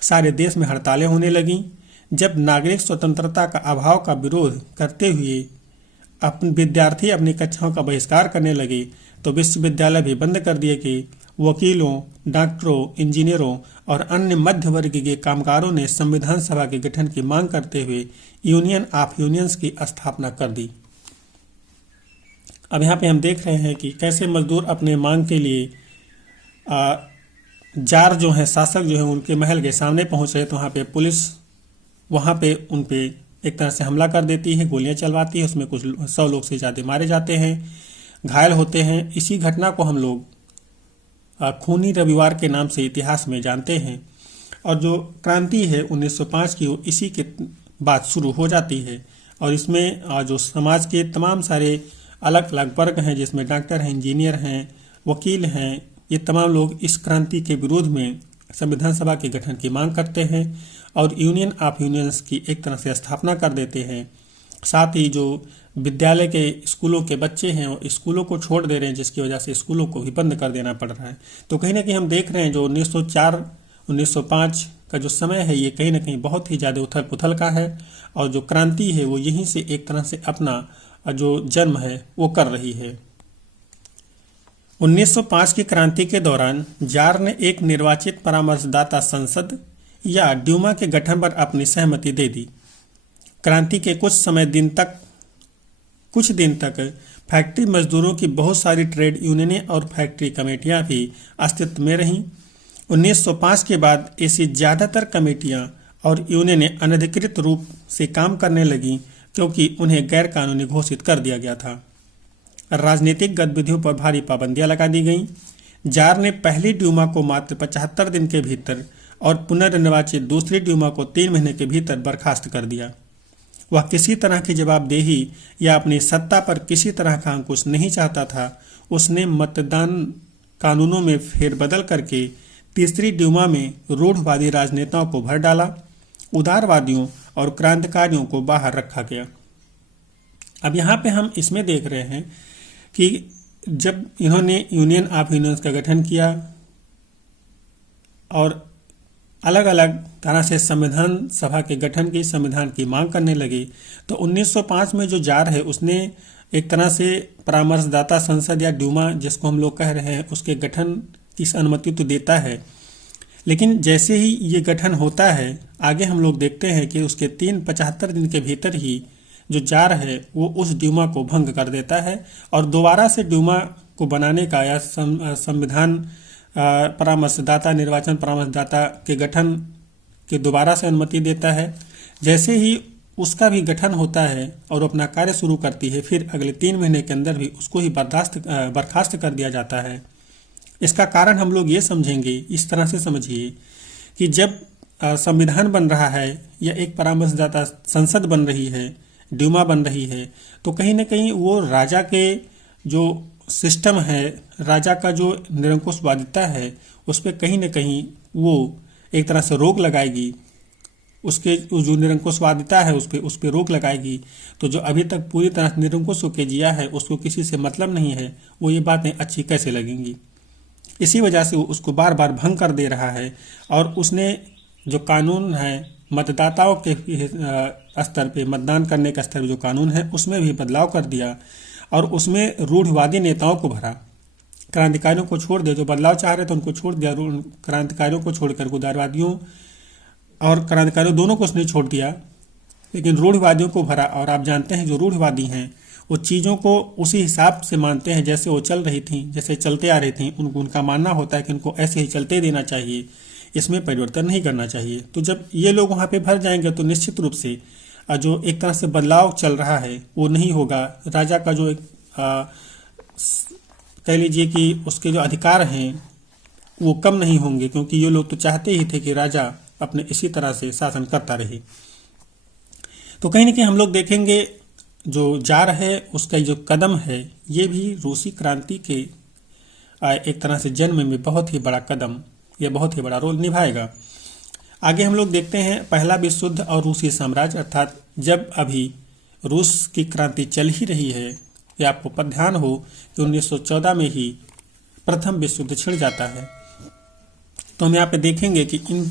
सारे देश में हड़तालें होने लगीं। जब नागरिक स्वतंत्रता का अभाव का विरोध करते हुए विद्यार्थी अपनी कक्षाओं का बहिष्कार करने लगे तो विश्वविद्यालय भी बंद कर दिए गए। वकीलों, डॉक्टरों, इंजीनियरों और अन्य मध्य वर्ग के कामगारों ने संविधान सभा के गठन की मांग करते हुए यूनियन ऑफ यूनियंस की स्थापना कर दी। अब यहाँ पे हम देख रहे हैं कि कैसे मजदूर अपने मांग के लिए जार जो है, शासक जो है, उनके महल के सामने पहुँच रहे तो वहाँ पे पुलिस वहाँ पे उन पे एक तरह से हमला कर देती है, गोलियां चलवाती है। उसमें कुछ 100 लोग से ज़्यादा मारे जाते हैं, घायल होते हैं। इसी घटना को हम लोग खूनी रविवार के नाम से इतिहास में जानते हैं। और जो क्रांति है 1905 की, वो इसी के बाद शुरू हो जाती है। और इसमें जो समाज के तमाम सारे अलग अलग वर्ग हैं, जिसमें डॉक्टर हैं, इंजीनियर हैं, वकील हैं, ये तमाम लोग इस क्रांति के विरोध में संविधान सभा के गठन की मांग करते हैं और यूनियन ऑफ यूनियंस की एक तरह से स्थापना कर देते हैं। साथ ही जो विद्यालय के स्कूलों के बच्चे हैं वो स्कूलों को छोड़ दे रहे हैं, जिसकी वजह से स्कूलों को भी बंद कर देना पड़ रहा है। तो कहीं ना कहीं हम देख रहे हैं जो 1904-1905 का जो समय है, ये कहीं ना कहीं बहुत ही ज़्यादा उथल पुथल का है और जो क्रांति है वो यहीं से एक तरह से अपना जो जन्म है वो कर रही है। 1905 की क्रांति के दौरान जार ने एक निर्वाचित परामर्शदाता संसद या ड्यूमा के गठन पर अपनी सहमति दे दी। क्रांति के कुछ दिन तक फैक्ट्री मजदूरों की बहुत सारी ट्रेड यूनियनें और फैक्ट्री कमेटियां भी अस्तित्व में रहीं। 1905 के बाद ऐसी ज़्यादातर कमेटियां और यूनियनें अनधिकृत रूप से काम करने लगीं क्योंकि उन्हें गैर कानूनी घोषित कर दिया गया था। राजनीतिक गतिविधियों पर भारी पाबंदियां लगा दी गईं। जार ने पहली ड्यूमा को मात्र 75 दिन के भीतर और पुनर्निर्वाचित दूसरी ड्यूमा को 3 महीने के भीतर बर्खास्त कर दिया। वह किसी तरह की जवाबदेही या अपनी सत्ता पर किसी तरह का अंकुश नहीं चाहता था। उसने मतदान कानूनों में फेरबदल करके तीसरी ड्यूमा में रूढ़वादी राजनेताओं को भर डाला। उदारवादियों और क्रांतिकारियों को बाहर रखा गया। अब यहाँ पे हम इसमें देख रहे हैं कि जब इन्होंने यूनियन ऑफ यूनियंस का गठन किया और अलग अलग तरह से संविधान सभा के गठन की, संविधान की मांग करने लगे, तो 1905 में जो जार है उसने एक तरह से परामर्शदाता संसद या ड्यूमा जिसको हम लोग कह रहे हैं उसके गठन की अनुमति तो देता है। लेकिन जैसे ही ये गठन होता है, आगे हम लोग देखते हैं कि उसके 75 दिन के भीतर ही जो जार है वो उस ड्यूमा को भंग कर देता है और दोबारा से ड्यूमा को बनाने का या संविधान परामर्शदाता, निर्वाचन परामर्शदाता के गठन की दोबारा से अनुमति देता है। जैसे ही उसका भी गठन होता है और अपना कार्य शुरू करती है, फिर अगले 3 महीने के अंदर भी उसको ही बर्खास्त कर दिया जाता है। इसका कारण हम लोग ये समझेंगे, इस तरह से समझिए कि जब संविधान बन रहा है या एक परामर्शदाता संसद बन रही है, ड्यूमा बन रही है, तो कहीं ना कहीं वो राजा के जो सिस्टम है, राजा का जो निरंकुशवादिता है, उस पर कहीं ना कहीं वो एक तरह से रोक लगाएगी। उसके जो निरंकुशवादिता है उस पर रोक लगाएगी। तो जो अभी तक पूरी तरह निरंकुश होकर जिया है, उसको किसी से मतलब नहीं है, वो ये बातें अच्छी कैसे लगेंगी। इसी वजह से वो उसको बार बार भंग कर दे रहा है। और उसने जो कानून है मतदाताओं के स्तर पे, मतदान करने के स्तर पे जो कानून है उसमें भी बदलाव कर दिया और उसमें रूढ़िवादी नेताओं को भरा। क्रांतिकारियों को छोड़ दिया, जो बदलाव चाह रहे थे उनको छोड़ दिया। क्रांतिकारियों को छोड़कर उदारवादियों और क्रांतिकारियों दोनों को उसने छोड़ दिया, लेकिन रूढ़िवादियों को भरा। और आप जानते हैं जो रूढ़िवादी हैं वो चीज़ों को उसी हिसाब से मानते हैं जैसे वो चल रही थी, जैसे चलते आ रही थी। उनका मानना होता है कि उनको ऐसे ही चलते देना चाहिए, इसमें परिवर्तन नहीं करना चाहिए। तो जब ये लोग वहाँ पे भर जाएंगे तो निश्चित रूप से जो एक तरह से बदलाव चल रहा है वो नहीं होगा। राजा का जो कह लीजिए कि उसके जो अधिकार हैं वो कम नहीं होंगे, क्योंकि ये लोग तो चाहते ही थे कि राजा अपने इसी तरह से शासन करता रहे। तो कहीं ना कहीं हम लोग देखेंगे जो जार है उसका जो कदम है ये भी रूसी क्रांति के एक तरह से जन्म में बहुत ही बड़ा कदम या बहुत ही बड़ा रोल निभाएगा। आगे हम लोग देखते हैं पहला विश्व युद्ध और रूसी साम्राज्य, अर्थात जब अभी रूस की क्रांति चल ही रही है। या आपको ध्यान हो कि 1914 में ही प्रथम विश्व युद्ध छिड़ जाता है। तो हम यहाँ पे देखेंगे कि इन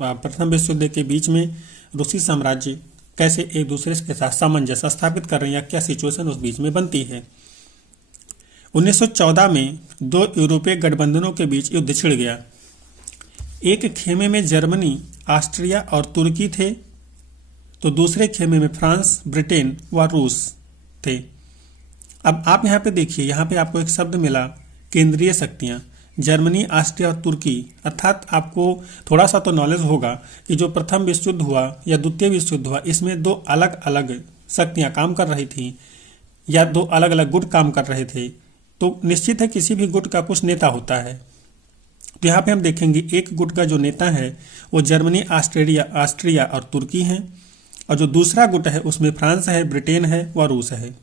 प्रथम विश्व युद्ध के बीच में रूसी साम्राज्य कैसे एक दूसरे के साथ सामंजस्य स्थापित कर रहे हैं या क्या सिचुएशन उस बीच में बनती है। 1914 में दो यूरोपीय गठबंधनों के बीच युद्ध छिड़ गया। एक खेमे में जर्मनी, ऑस्ट्रिया और तुर्की थे, तो दूसरे खेमे में फ्रांस, ब्रिटेन व रूस थे। अब आप यहाँ पे देखिए, यहाँ पे आपको एक शब्द मिला केंद्रीय शक्तियाँ, जर्मनी, ऑस्ट्रिया और तुर्की। अर्थात आपको थोड़ा सा तो नॉलेज होगा कि जो प्रथम विश्व युद्ध हुआ या द्वितीय विश्व युद्ध हुआ इसमें दो अलग अलग शक्तियाँ काम कर रही थी या दो अलग अलग गुट काम कर रहे थे। तो निश्चित है किसी भी गुट का कुछ नेता होता है। तो यहाँ पे हम देखेंगे एक गुट का जो नेता है वो जर्मनी, ऑस्ट्रिया और तुर्की हैं, और जो दूसरा गुट है उसमें फ्रांस है, ब्रिटेन है व रूस है।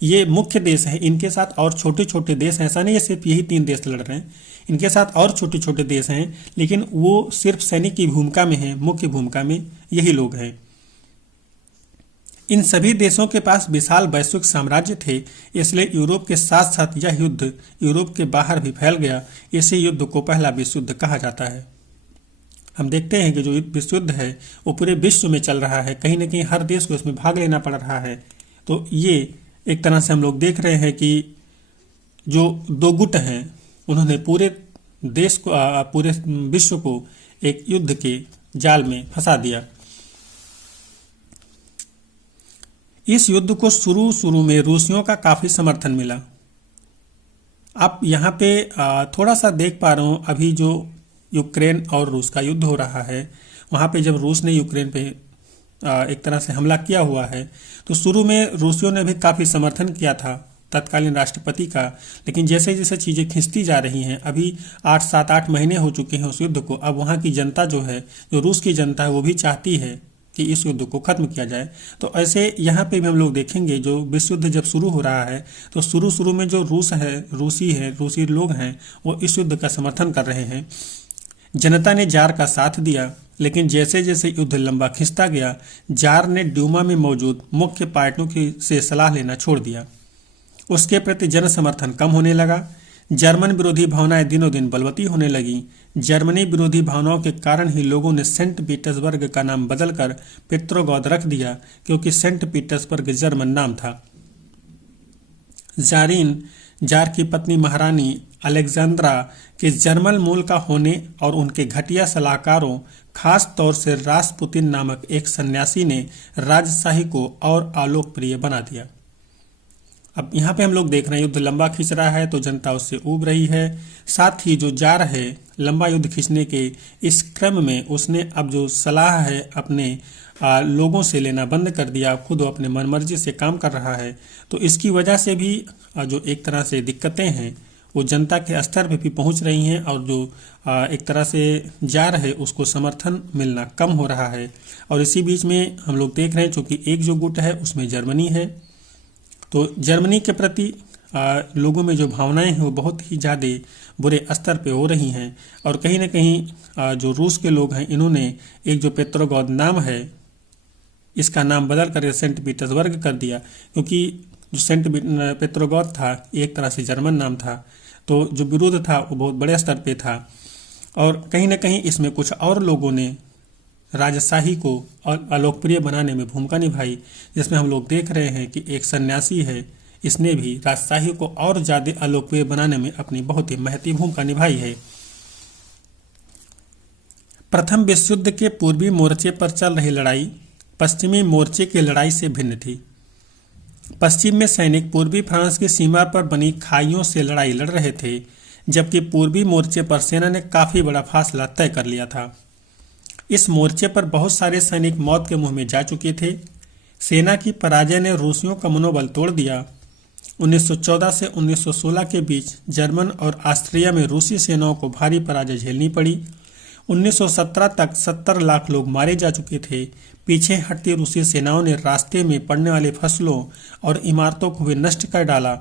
ये मुख्य देश है। इनके साथ और छोटे छोटे देश हैं, ऐसा नहीं है सिर्फ यही 3 देश लड़ रहे हैं, इनके साथ और छोटे छोटे देश हैं, लेकिन वो सिर्फ सैनिक की भूमिका में है, मुख्य भूमिका में यही लोग हैं। इन सभी देशों के पास विशाल वैश्विक साम्राज्य थे, इसलिए यूरोप के साथ साथ यह युद्ध यूरोप के बाहर भी फैल गया। इसी युद्ध को पहला विश्व युद्ध कहा जाता है। हम देखते हैं कि जो विश्व युद्ध है वो पूरे विश्व में चल रहा है, कहीं ना कहीं हर देश को इसमें भाग लेना पड़ रहा है। तो ये एक तरह से हम लोग देख रहे हैं कि जो दो गुट हैं उन्होंने पूरे देश को, पूरे विश्व को एक युद्ध के जाल में फंसा दिया। इस युद्ध को शुरू में रूसियों का काफी समर्थन मिला। आप यहाँ पे थोड़ा सा देख पा रहे हो, अभी जो यूक्रेन और रूस का युद्ध हो रहा है, वहाँ पे जब रूस ने यूक्रेन पे एक तरह से हमला किया हुआ है, तो शुरू में रूसियों ने भी काफ़ी समर्थन किया था तत्कालीन राष्ट्रपति का, लेकिन जैसे जैसे चीज़ें खिंचती जा रही हैं, अभी 7-8 महीने हो चुके हैं उस युद्ध को। अब वहाँ की जनता जो है, जो रूस की जनता है, वो भी चाहती है कि इस युद्ध को खत्म किया जाए। तो ऐसे यहाँ पे भी हम लोग देखेंगे जो विश्व युद्ध जब शुरू हो रहा है तो शुरू में जो रूसी लोग हैं वो इस युद्ध का समर्थन कर रहे हैं। जनता ने जार का साथ दिया, लेकिन जैसे जैसे युद्ध लंबा खिंचता गया, जार ने ड्यूमा में मौजूद मुख्य पार्टियों से सलाह लेना छोड़ दिया। उसके प्रति जन समर्थन कम होने लगा। जर्मन विरोधी भावनाएं दिनों दिन बलवती होने लगी। जर्मनी विरोधी भावनाओं के कारण ही लोगों ने सेंट पीटर्सबर्ग का नाम बदलकर पेट्रोग्राद रख दिया, क्योंकि सेंट पीटर्सबर्ग जर्मन नाम था। जार की पत्नी महारानी अलेक्जेंड्रा के जर्मन मूल का होने और उनके घटिया सलाहकारों, खास तौर से रासपुतिन नामक एक सन्यासी ने राजशाही को और अलोकप्रिय बना दिया। अब यहाँ पे हम लोग देख रहे हैं युद्ध लंबा खींच रहा है तो जनता उससे ऊब रही है। साथ ही जो जार है लंबा युद्ध खींचने के इस क्रम में उसने अब जो सलाह है अपने लोगों से लेना बंद कर दिया, खुद अपने मनमर्जी से काम कर रहा है। तो इसकी वजह से भी जो एक तरह से दिक्कतें हैं वो जनता के स्तर पे भी पहुंच रही हैं और जो एक तरह से जार है उसको समर्थन मिलना कम हो रहा है। और इसी बीच में हम लोग देख रहे हैं चूँकि एक जो गुट है उसमें जर्मनी है, तो जर्मनी के प्रति लोगों में जो भावनाएं हैं वो बहुत ही ज़्यादा बुरे स्तर पे हो रही हैं। और कहीं ना कहीं जो रूस के लोग हैं इन्होंने एक जो पेट्रोगॉद नाम है इसका नाम बदल कर सेंट पीटर्सबर्ग कर दिया, क्योंकि जो सेंट पेट्रोगॉद था एक तरह से जर्मन नाम था, तो जो विरोध था वो बहुत बड़े स्तर पे था। और कहीं ना कहीं इसमें कुछ और लोगों ने राजशाही को अलोकप्रिय बनाने में भूमिका निभाई, जिसमें हम लोग देख रहे हैं कि एक सन्यासी है, इसने भी राजशाही को और ज़्यादा अलोकप्रिय बनाने में अपनी बहुत ही महती भूमिका निभाई है। प्रथम विश्व युद्ध के पूर्वी मोर्चे पर चल रही लड़ाई पश्चिमी मोर्चे की लड़ाई से भिन्न थी। पश्चिम में सैनिक पूर्वी फ्रांस की सीमा पर बनी खाइयों से लड़ाई लड़ रहे थे, जबकि पूर्वी मोर्चे पर सेना ने काफ़ी बड़ा फासला तय कर लिया था। इस मोर्चे पर बहुत सारे सैनिक मौत के मुंह में जा चुके थे। सेना की पराजय ने रूसियों का मनोबल तोड़ दिया। 1914 से 1916 के बीच जर्मन और ऑस्ट्रिया में रूसी सेनाओं को भारी पराजय झेलनी पड़ी। 1917 तक 70 लाख लोग मारे जा चुके थे। पीछे हटती रूसी सेनाओं ने रास्ते में पड़ने वाली फसलों और इमारतों को भी नष्ट कर डाला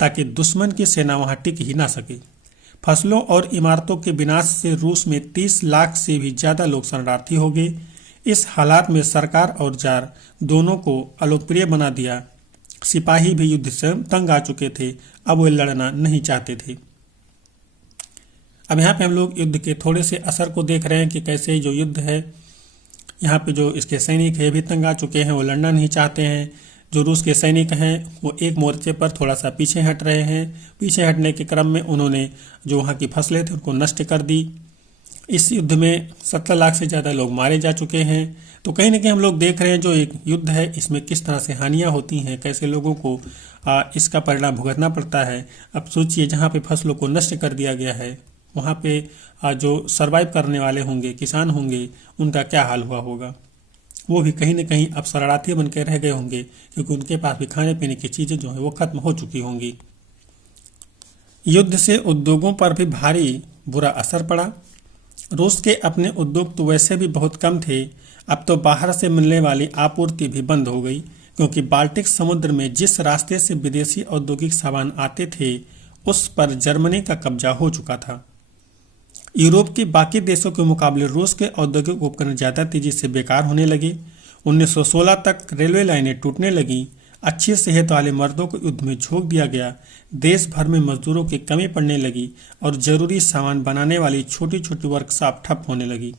ताकि दुश्मन की सेना वहां टिक ही ना सके। फसलों और इमारतों के विनाश से रूस में 30 लाख से भी ज़्यादा लोग शरणार्थी हो गए। इस हालात में सरकार और जार दोनों को अलोकप्रिय बना दिया। सिपाही भी युद्ध से तंग आ चुके थे, अब वे लड़ना नहीं चाहते थे। अब यहाँ पे हम लोग युद्ध के थोड़े से असर को देख रहे हैं कि कैसे जो युद्ध है यहाँ पे जो इसके सैनिक है भी तंग आ चुके हैं, वो लड़ना नहीं चाहते हैं। जो रूस के सैनिक हैं वो एक मोर्चे पर थोड़ा सा पीछे हट रहे हैं। पीछे हटने के क्रम में उन्होंने जो वहाँ की फसलें थी उनको नष्ट कर दी। इस युद्ध में 70 लाख से ज़्यादा लोग मारे जा चुके हैं। तो कहीं ना कहीं हम लोग देख रहे हैं जो एक युद्ध है इसमें किस तरह से हानियाँ होती हैं, कैसे लोगों को इसका परिणाम भुगतना पड़ता है। अब सोचिए जहाँ पे फसलों को नष्ट कर दिया गया है वहाँ पे जो सरवाइव करने वाले होंगे, किसान होंगे, उनका क्या हाल हुआ होगा। वो भी कहीं ना कहीं अब शरणार्थी बन के रह गए होंगे, क्योंकि उनके पास भी खाने पीने की चीज़ें जो है वो खत्म हो चुकी होंगी। युद्ध से उद्योगों पर भी भारी बुरा असर पड़ा। रूस के अपने उद्योग तो वैसे भी बहुत कम थे, अब तो बाहर से मिलने वाली आपूर्ति भी बंद हो गई, क्योंकि बाल्टिक समुद्र में जिस रास्ते से विदेशी औद्योगिक सामान आते थे उस पर जर्मनी का कब्जा हो चुका था। यूरोप के बाकी देशों के मुकाबले रूस के औद्योगिक उपकरण ज़्यादा तेजी से बेकार होने लगे। 1916 तक रेलवे लाइनें टूटने लगीं। अच्छी सेहत वाले मर्दों को युद्ध में झोंक दिया गया। देश भर में मजदूरों की कमी पड़ने लगी और जरूरी सामान बनाने वाली छोटी छोटी वर्कशॉप ठप होने लगी।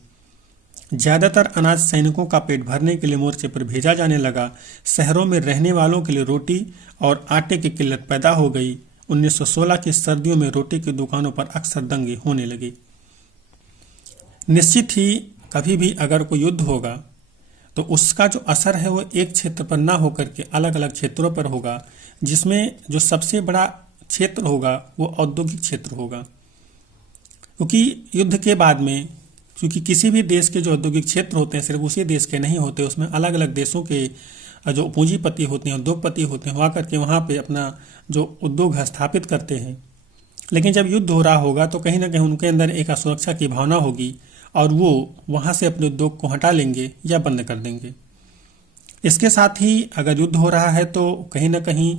ज़्यादातर अनाज सैनिकों का पेट भरने के लिए मोर्चे पर भेजा जाने लगा। शहरों में रहने वालों के लिए रोटी और आटे की किल्लत पैदा हो गई। 1916 की सर्दियों में रोटी की दुकानों पर अक्सर दंगे होने लगे। निश्चित ही कभी भी अगर कोई युद्ध होगा तो उसका जो असर है वो एक क्षेत्र पर ना होकर के अलग अलग क्षेत्रों पर होगा, जिसमें जो सबसे बड़ा क्षेत्र होगा वो औद्योगिक क्षेत्र होगा। क्योंकि युद्ध के बाद में क्योंकि किसी भी देश के जो औद्योगिक क्षेत्र होते हैं सिर्फ उसी देश के नहीं होते, उसमें अलग अलग देशों के जो पूंजीपति होते हैं, उद्योगपति होते हैं, वहाँ करके वहाँ पे अपना जो उद्योग है स्थापित करते हैं। लेकिन जब युद्ध हो रहा होगा तो कहीं ना कहीं उनके अंदर एक असुरक्षा की भावना होगी और वो वहाँ से अपने उद्योग को हटा लेंगे या बंद कर देंगे। इसके साथ ही अगर युद्ध हो रहा है तो कहीं ना कहीं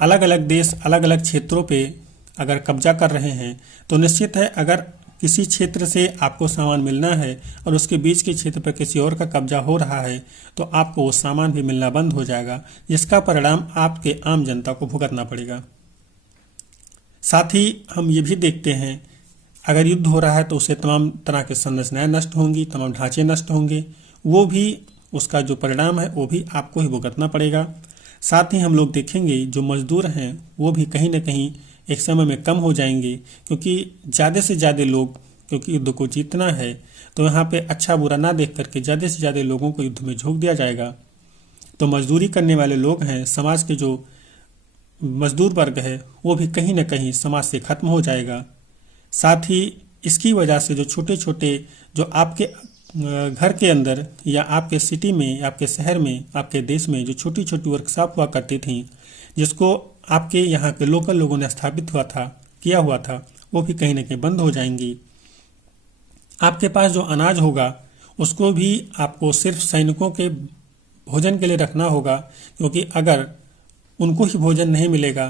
अलग अलग देश अलग अलग क्षेत्रों पे अगर कब्जा कर रहे हैं तो निश्चित है अगर किसी क्षेत्र से आपको सामान मिलना है और उसके बीच के क्षेत्र पर किसी और का कब्जा हो रहा है तो आपको वो सामान भी मिलना बंद हो जाएगा, जिसका परिणाम आपके आम जनता को भुगतना पड़ेगा। साथ ही हम ये भी देखते हैं अगर युद्ध हो रहा है तो उससे तमाम तरह के संरचनाएं नष्ट होंगी, तमाम ढांचे नष्ट होंगे, वो भी उसका जो परिणाम है वो भी आपको ही भुगतना पड़ेगा। साथ ही हम लोग देखेंगे जो मजदूर हैं वो भी कहीं ना कहीं एक समय में कम हो जाएंगे, क्योंकि ज़्यादा से ज़्यादा लोग क्योंकि युद्ध को जीतना है तो यहाँ पे अच्छा बुरा ना देख करके ज़्यादा से ज़्यादा लोगों को युद्ध में झोंक दिया जाएगा। तो मजदूरी करने वाले लोग हैं, समाज के जो मजदूर वर्ग है वो भी कहीं ना कहीं समाज से खत्म हो जाएगा। साथ ही इसकी वजह से जो छोटे छोटे जो आपके घर के अंदर या आपके सिटी में, आपके शहर में, आपके देश में जो छोटी छोटी वर्कशॉप हुआ करती थी जिसको आपके यहाँ के लोकल लोगों ने स्थापित किया हुआ था, वो भी कहीं ना कहीं बंद हो जाएंगी। आपके पास जो अनाज होगा उसको भी आपको सिर्फ सैनिकों के भोजन के लिए रखना होगा, क्योंकि अगर उनको ही भोजन नहीं मिलेगा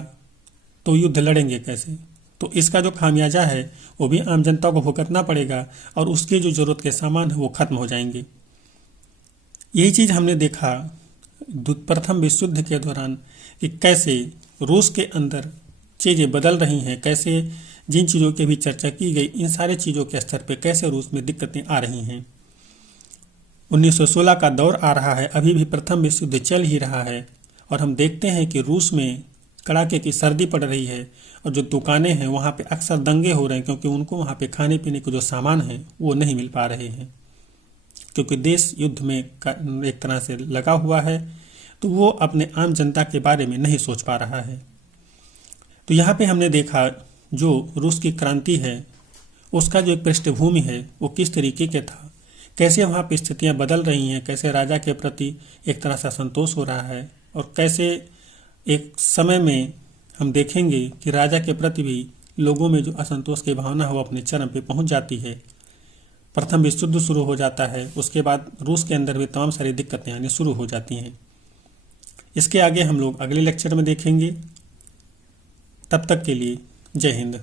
तो युद्ध लड़ेंगे कैसे। तो इसका जो खामियाजा है वो भी आम जनता को भुगतना पड़ेगा और उसके जो जरूरत के सामान है वो खत्म हो जाएंगे। यही चीज़ हमने देखा प्रथम विश्व युद्ध के दौरान कि कैसे रूस के अंदर चीज़ें बदल रही हैं, कैसे जिन चीज़ों की भी चर्चा की गई इन सारे चीज़ों के स्तर पे कैसे रूस में दिक्कतें आ रही हैं। 1916 का दौर आ रहा है, अभी भी प्रथम विश्व युद्ध चल ही रहा है और हम देखते हैं कि रूस में कड़ाके की सर्दी पड़ रही है और जो दुकानें हैं वहाँ पे अक्सर दंगे हो रहे हैं, क्योंकि उनको वहाँ पे खाने पीने के जो सामान हैं वो नहीं मिल पा रहे हैं, क्योंकि देश युद्ध में एक तरह से लगा हुआ है, तो वो अपने आम जनता के बारे में नहीं सोच पा रहा है। तो यहाँ पे हमने देखा जो रूस की क्रांति है उसका जो एक पृष्ठभूमि है वो किस तरीके के था, कैसे वहाँ पे स्थितियाँ बदल रही हैं, कैसे राजा के प्रति एक तरह से असंतोष हो रहा है और कैसे एक समय में हम देखेंगे कि राजा के प्रति भी लोगों में जो असंतोष की भावना है वो अपने चरम पे पहुंच जाती है। प्रथम विश्व युद्ध शुरू हो जाता है, उसके बाद रूस के अंदर भी तमाम सारी दिक्कतें आनी शुरू हो जाती हैं। इसके आगे हम लोग अगले लेक्चर में देखेंगे। तब तक के लिए जय हिंद।